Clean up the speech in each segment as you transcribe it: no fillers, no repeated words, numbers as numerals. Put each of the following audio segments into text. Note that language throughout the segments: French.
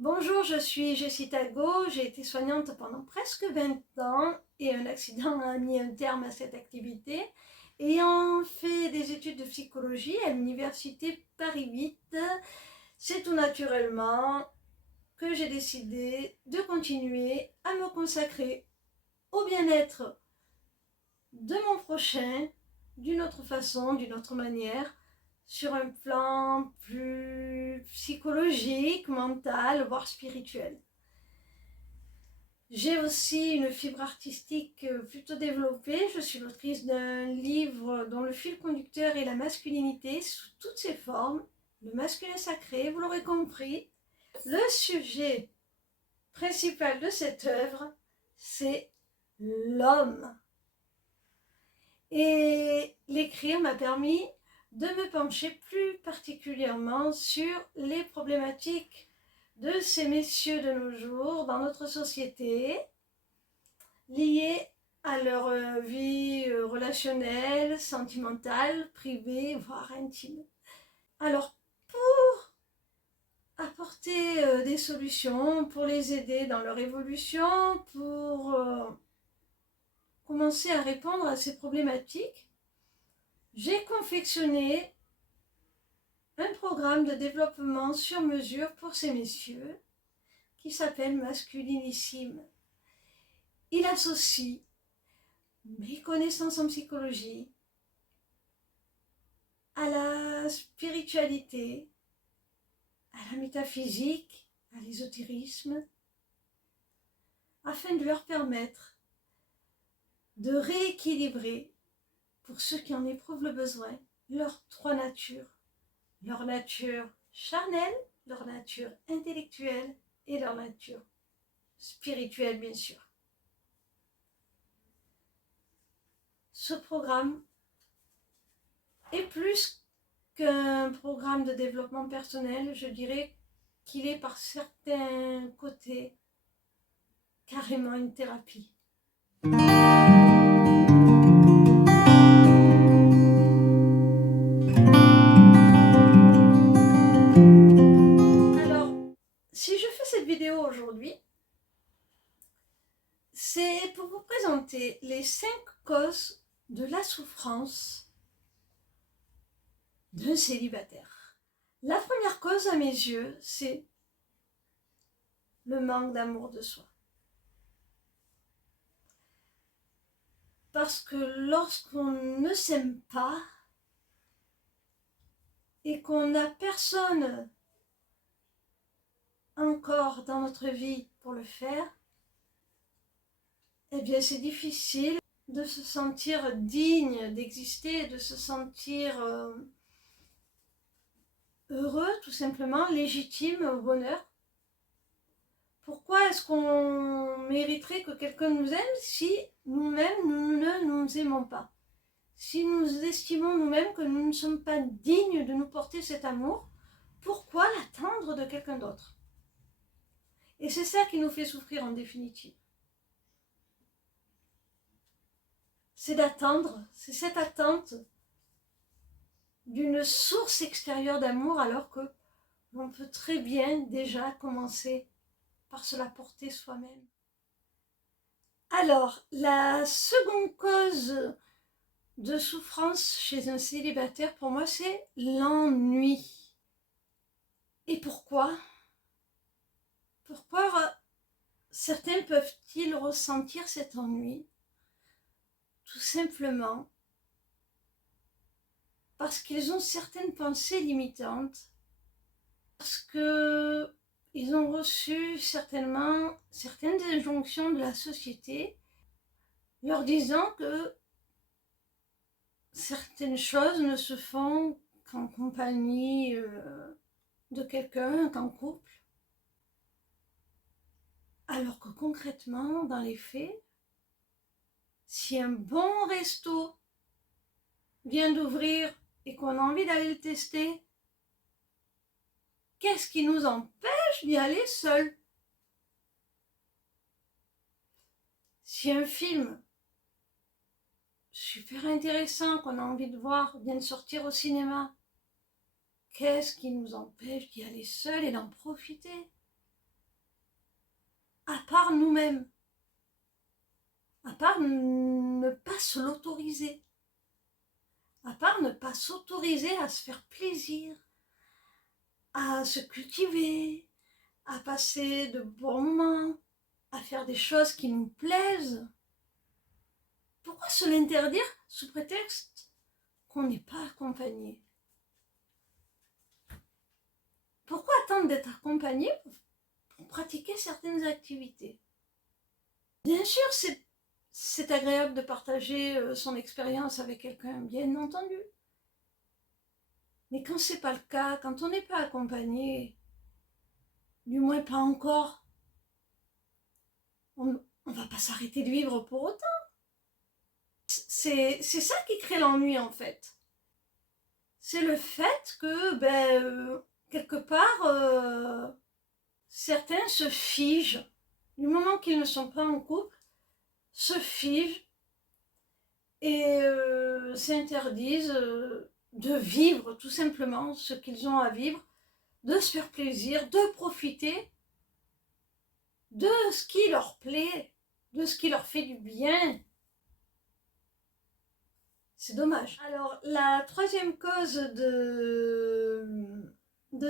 Bonjour, je suis Jessie Talgo, j'ai été soignante pendant presque 20 ans et un accident a mis un terme à cette activité. Ayant fait des études de psychologie à l'université Paris 8, c'est tout naturellement que j'ai décidé de continuer à me consacrer au bien-être de mon prochain d'une autre façon, d'une autre manière, sur un plan plus psychologique, mental, voire spirituel. J'ai aussi une fibre artistique plutôt développée. Je suis l'autrice d'un livre dont le fil conducteur est la masculinité sous toutes ses formes, le masculin sacré, vous l'aurez compris. Le sujet principal de cette œuvre, c'est l'homme. Et l'écrire m'a permis de me pencher plus particulièrement sur les problématiques de ces messieurs de nos jours dans notre société, liées à leur vie relationnelle, sentimentale, privée, voire intime. Alors, pour apporter des solutions, pour les aider dans leur évolution, pour commencer à répondre à ces problématiques, j'ai confectionné un programme de développement sur mesure pour ces messieurs qui s'appelle Masculinissime. Il associe mes connaissances en psychologie à la spiritualité, à la métaphysique, à l'ésotérisme, afin de leur permettre de rééquilibrer, pour ceux qui en éprouvent le besoin, leurs trois natures. Leur nature charnelle, leur nature intellectuelle et leur nature spirituelle, bien sûr. Ce programme est plus qu'un programme de développement personnel, je dirais qu'il est par certains côtés carrément une thérapie. Alors, si je fais cette vidéo aujourd'hui, c'est pour vous présenter les 5 causes de la souffrance d'un célibataire. La première cause à mes yeux, c'est le manque d'amour de soi. Parce que lorsqu'on ne s'aime pas et qu'on n'a personne encore dans notre vie pour le faire, eh bien c'est difficile de se sentir digne d'exister, de se sentir heureux, tout simplement, légitime au bonheur. Pourquoi est-ce qu'on mériterait que quelqu'un nous aime si nous-mêmes nous ne nous aimons pas? Si nous estimons nous-mêmes que nous ne sommes pas dignes de nous porter cet amour, pourquoi l'attendre de quelqu'un d'autre? Et c'est ça qui nous fait souffrir en définitive. C'est d'attendre, c'est cette attente d'une source extérieure d'amour alors que l'on peut très bien déjà commencer par se la porter soi-même. Alors, la seconde cause de souffrance chez un célibataire, pour moi, c'est l'ennui. Et pourquoi? Pourquoi certains peuvent-ils ressentir cet ennui? Tout simplement parce qu'ils ont certaines pensées limitantes, parce qu'ils ont reçu certainement certaines injonctions de la société leur disant que certaines choses ne se font qu'en compagnie de quelqu'un, qu'en couple. Alors que concrètement, dans les faits, si un bon resto vient d'ouvrir et qu'on a envie d'aller le tester, qu'est-ce qui nous empêche d'y aller seul? Si un film super intéressant qu'on a envie de voir vient de sortir au cinéma, qu'est-ce qui nous empêche d'y aller seul et d'en profiter? à part nous-mêmes, à part ne pas se l'autoriser, à part ne pas s'autoriser à se faire plaisir, à se cultiver, à passer de bons moments, à faire des choses qui nous plaisent. Pourquoi se l'interdire sous prétexte qu'on n'est pas accompagné? Pourquoi attendre d'être accompagné pour pratiquer certaines activités? Bien sûr, c'est agréable de partager son expérience avec quelqu'un, bien entendu. Mais quand c'est pas le cas, quand on n'est pas accompagné, du moins pas encore, on ne va pas s'arrêter de vivre pour autant. C'est ça qui crée l'ennui en fait. C'est le fait que, quelque part, certains se figent. Du moment qu'ils ne sont pas en couple, se figent et s'interdisent de vivre tout simplement ce qu'ils ont à vivre, de se faire plaisir, de profiter de ce qui leur plaît, de ce qui leur fait du bien. C'est dommage. Alors, la troisième cause de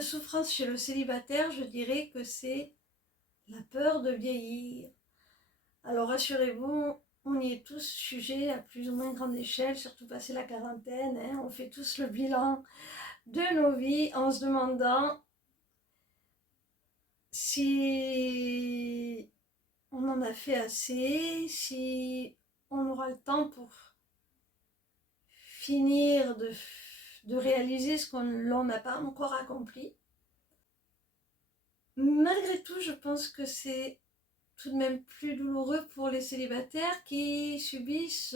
souffrance chez le célibataire, je dirais que c'est la peur de vieillir. Alors, rassurez-vous, on y est tous sujets à plus ou moins grande échelle, surtout passé la quarantaine. Hein, on fait tous le bilan de nos vies en se demandant si on en a fait assez, si on aura le temps pour finir de réaliser ce qu'on n'a pas encore accompli. Malgré tout, je pense que c'est tout de même plus douloureux pour les célibataires qui subissent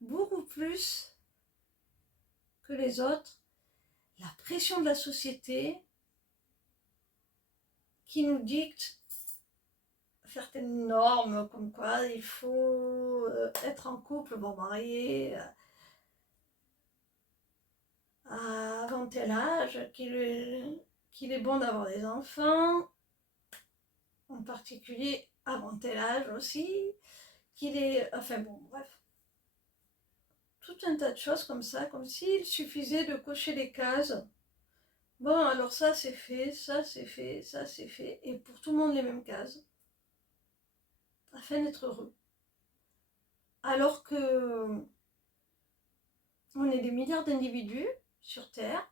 beaucoup plus que les autres la pression de la société qui nous dicte certaines normes comme quoi il faut être en couple, bon marié avant tel âge, qu'il est bon d'avoir des enfants, en particulier avant tel âge aussi, enfin bon, bref. Tout un tas de choses comme ça, comme s'il suffisait de cocher des cases. Bon, alors ça c'est fait, ça c'est fait, ça c'est fait, et pour tout le monde les mêmes cases, afin d'être heureux. Alors que on est des milliards d'individus sur Terre,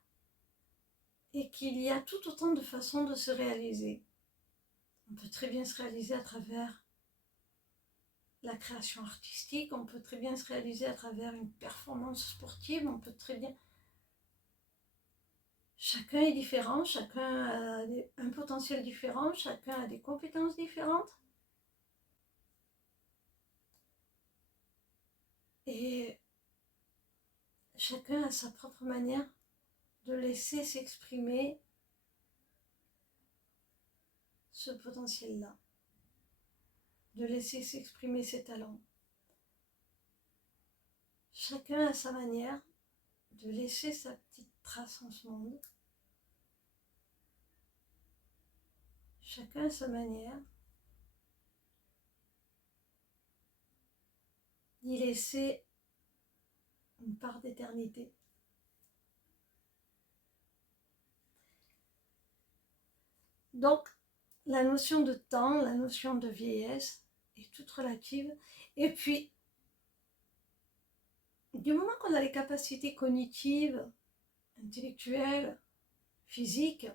et qu'il y a tout autant de façons de se réaliser. On peut très bien se réaliser à travers la création artistique, on peut très bien se réaliser à travers une performance sportive, on peut très bien... Chacun est différent, chacun a un potentiel différent, chacun a des compétences différentes. Et chacun a sa propre manière de laisser s'exprimer ce potentiel-là, de laisser s'exprimer ses talents. Chacun a sa manière de laisser sa petite trace en ce monde. Chacun a sa manière d'y laisser une part d'éternité. Donc, la notion de temps, la notion de vieillesse est toute relative. Et puis, du moment qu'on a les capacités cognitives, intellectuelles, physiques,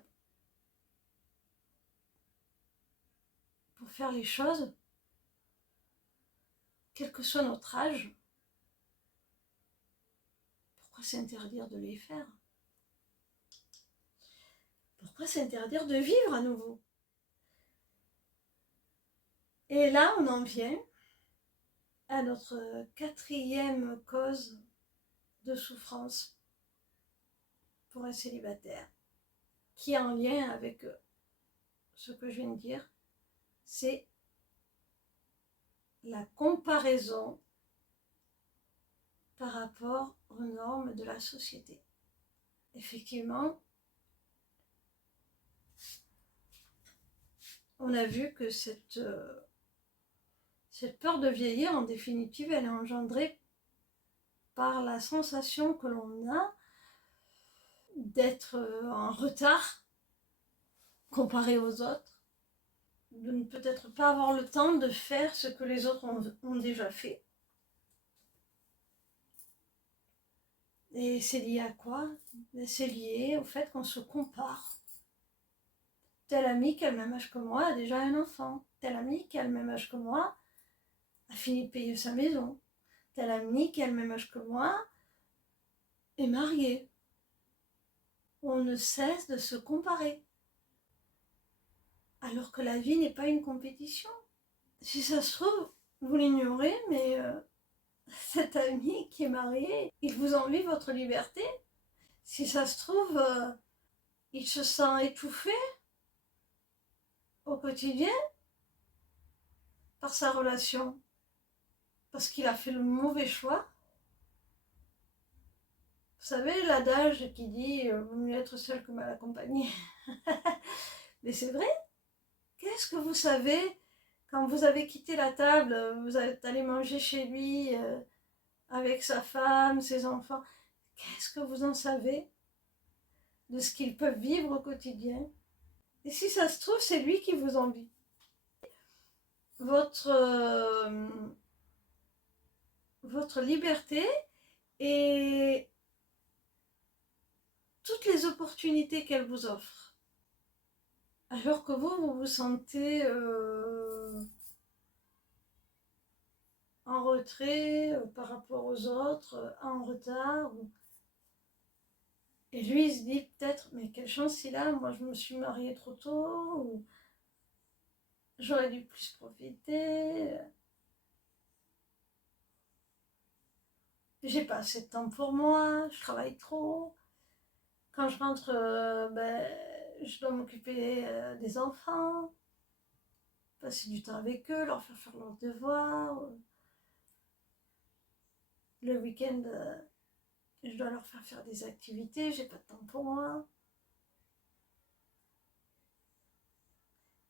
pour faire les choses, quel que soit notre âge, pourquoi s'interdire de les faire? Pourquoi s'interdire de vivre à nouveau? Et là, on en vient à notre quatrième cause de souffrance pour un célibataire, qui est en lien avec ce que je viens de dire, c'est la comparaison par rapport aux normes de la société. Effectivement, on a vu que cette peur de vieillir, en définitive, elle est engendrée par la sensation que l'on a d'être en retard comparé aux autres, de ne peut-être pas avoir le temps de faire ce que les autres ont déjà fait. Et c'est lié à quoi? C'est lié au fait qu'on se compare. Tel ami qui a le même âge que moi a déjà un enfant. Tel ami qui a le même âge que moi a fini de payer sa maison. Tel ami qui a le même âge que moi est marié. On ne cesse de se comparer. Alors que la vie n'est pas une compétition. Si ça se trouve, vous l'ignorez, mais cet ami qui est marié, il vous envie votre liberté. Si ça se trouve, il se sent étouffé au quotidien par sa relation, parce qu'il a fait le mauvais choix. Vous savez, l'adage qui dit « vaut mieux être seul que mal accompagné ». Mais c'est vrai. Qu'est-ce que vous savez quand vous avez quitté la table, vous êtes allé manger chez lui avec sa femme, ses enfants? Qu'est-ce que vous en savez de ce qu'ils peuvent vivre au quotidien? Et si ça se trouve, c'est lui qui vous envie. Votre liberté et toutes les opportunités qu'elle vous offre. Alors que vous vous sentez en retrait par rapport aux autres, en retard. Et lui, il se dit peut-être, mais quelle chance il a, moi je me suis mariée trop tôt, ou j'aurais dû plus profiter. J'ai pas assez de temps pour moi, je travaille trop. Quand je rentre, je dois m'occuper des enfants, passer du temps avec eux, leur faire faire leurs devoirs. Le week-end, je dois leur faire faire des activités, j'ai pas de temps pour moi.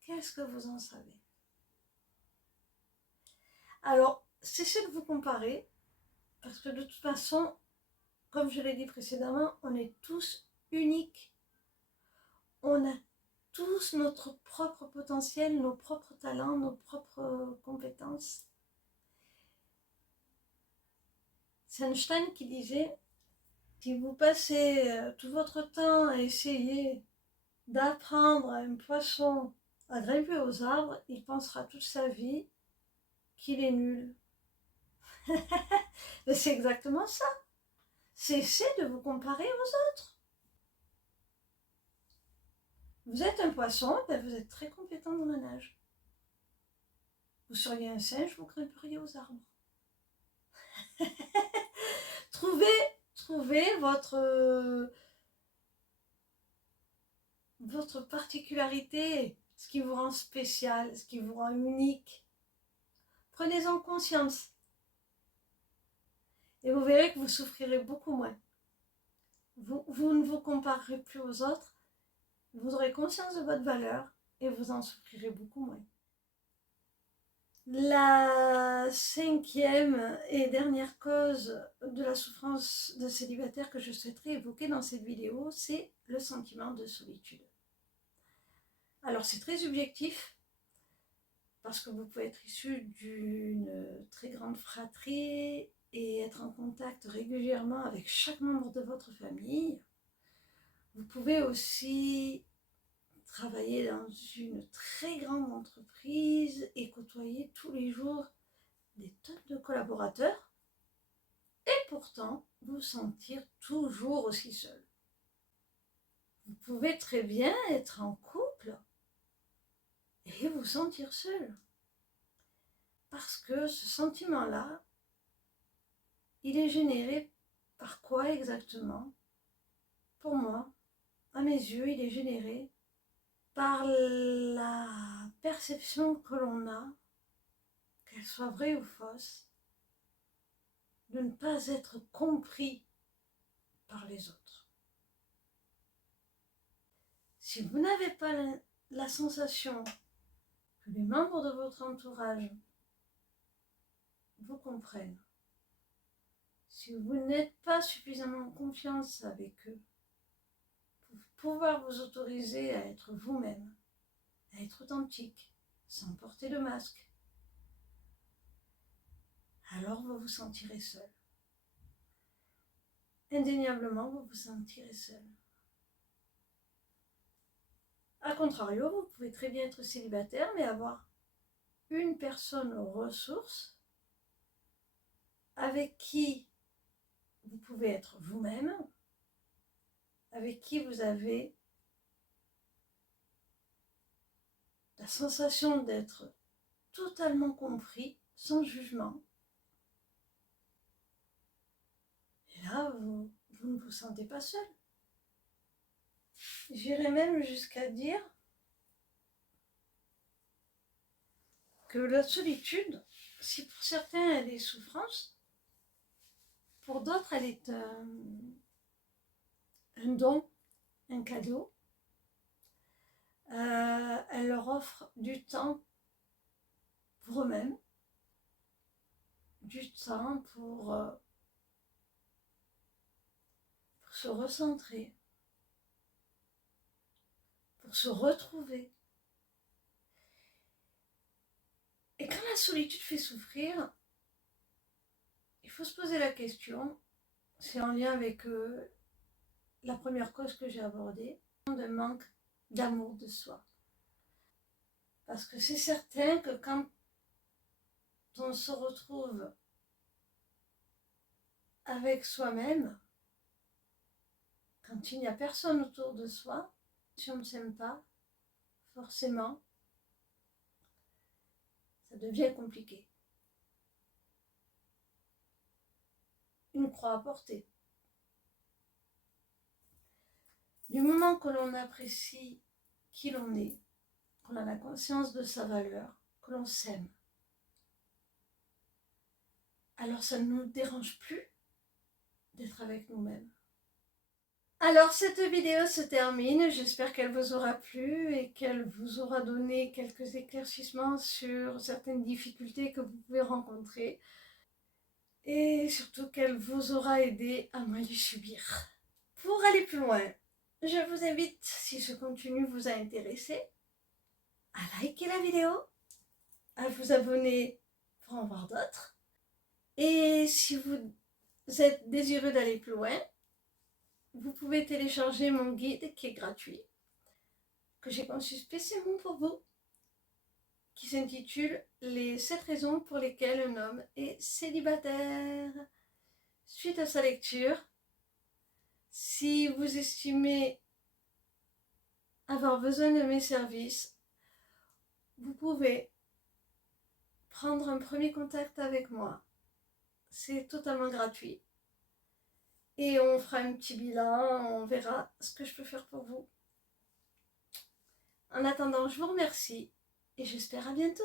Qu'est-ce que vous en savez? Alors, cessez de vous comparer, parce que de toute façon, comme je l'ai dit précédemment, on est tous uniques. On a tous notre propre potentiel, nos propres talents, nos propres compétences. C'est Einstein qui disait, si vous passez tout votre temps à essayer d'apprendre à un poisson à grimper aux arbres, il pensera toute sa vie qu'il est nul. Mais c'est exactement ça. Cessez de vous comparer aux autres. Vous êtes un poisson, vous êtes très compétent dans la nage. Vous seriez un singe, vous grimperiez aux arbres. Trouvez votre particularité, ce qui vous rend spécial, ce qui vous rend unique. Prenez-en conscience. Et vous verrez que vous souffrirez beaucoup moins. Vous ne vous comparerez plus aux autres. Vous aurez conscience de votre valeur et vous en souffrirez beaucoup moins. La cinquième et dernière cause de la souffrance de célibataire que je souhaiterais évoquer dans cette vidéo, c'est le sentiment de solitude. Alors c'est très subjectif, parce que vous pouvez être issu d'une très grande fratrie et être en contact régulièrement avec chaque membre de votre famille. Vous pouvez aussi travailler dans une très grande entreprise et côtoyer tous les jours des tonnes de collaborateurs et pourtant vous sentir toujours aussi seul. Vous pouvez très bien être en couple et vous sentir seul. Parce que ce sentiment-là, il est généré par quoi exactement? Pour moi, à mes yeux, il est généré par la perception que l'on a, qu'elle soit vraie ou fausse, de ne pas être compris par les autres. Si vous n'avez pas la sensation que les membres de votre entourage vous comprennent. Si vous n'êtes pas suffisamment en confiance avec eux pour pouvoir vous autoriser à être vous-même, à être authentique, sans porter de masque, alors vous vous sentirez seul. Indéniablement, vous vous sentirez seul. A contrario, vous pouvez très bien être célibataire, mais avoir une personne aux ressources avec qui vous pouvez être vous-même, avec qui vous avez la sensation d'être totalement compris, sans jugement. Et là, vous ne vous sentez pas seul. J'irais même jusqu'à dire que la solitude, si pour certains elle est souffrance, pour d'autres elle est un don, un cadeau. Elle leur offre du temps pour eux-mêmes, du temps pour se recentrer, pour se retrouver. Et quand la solitude fait souffrir, il faut se poser la question, c'est en lien avec la première cause que j'ai abordée, de manque d'amour de soi. Parce que c'est certain que quand on se retrouve avec soi-même, quand il n'y a personne autour de soi, si on ne s'aime pas, forcément, ça devient compliqué. Une croix à porter. Du moment que l'on apprécie qui l'on est, qu'on a la conscience de sa valeur, que l'on s'aime, alors ça ne nous dérange plus d'être avec nous-mêmes. Alors cette vidéo se termine, j'espère qu'elle vous aura plu et qu'elle vous aura donné quelques éclaircissements sur certaines difficultés que vous pouvez rencontrer et surtout qu'elle vous aura aidé à moins les subir. Pour aller plus loin, je vous invite, si ce contenu vous a intéressé, à liker la vidéo, à vous abonner pour en voir d'autres. Et si vous êtes désireux d'aller plus loin, vous pouvez télécharger mon guide qui est gratuit, que j'ai conçu spécialement pour vous, qui s'intitule « Les 7 raisons pour lesquelles un homme est célibataire ». Suite à sa lecture, si vous estimez avoir besoin de mes services, vous pouvez prendre un premier contact avec moi. C'est totalement gratuit. Et on fera un petit bilan, on verra ce que je peux faire pour vous. En attendant, je vous remercie et j'espère à bientôt.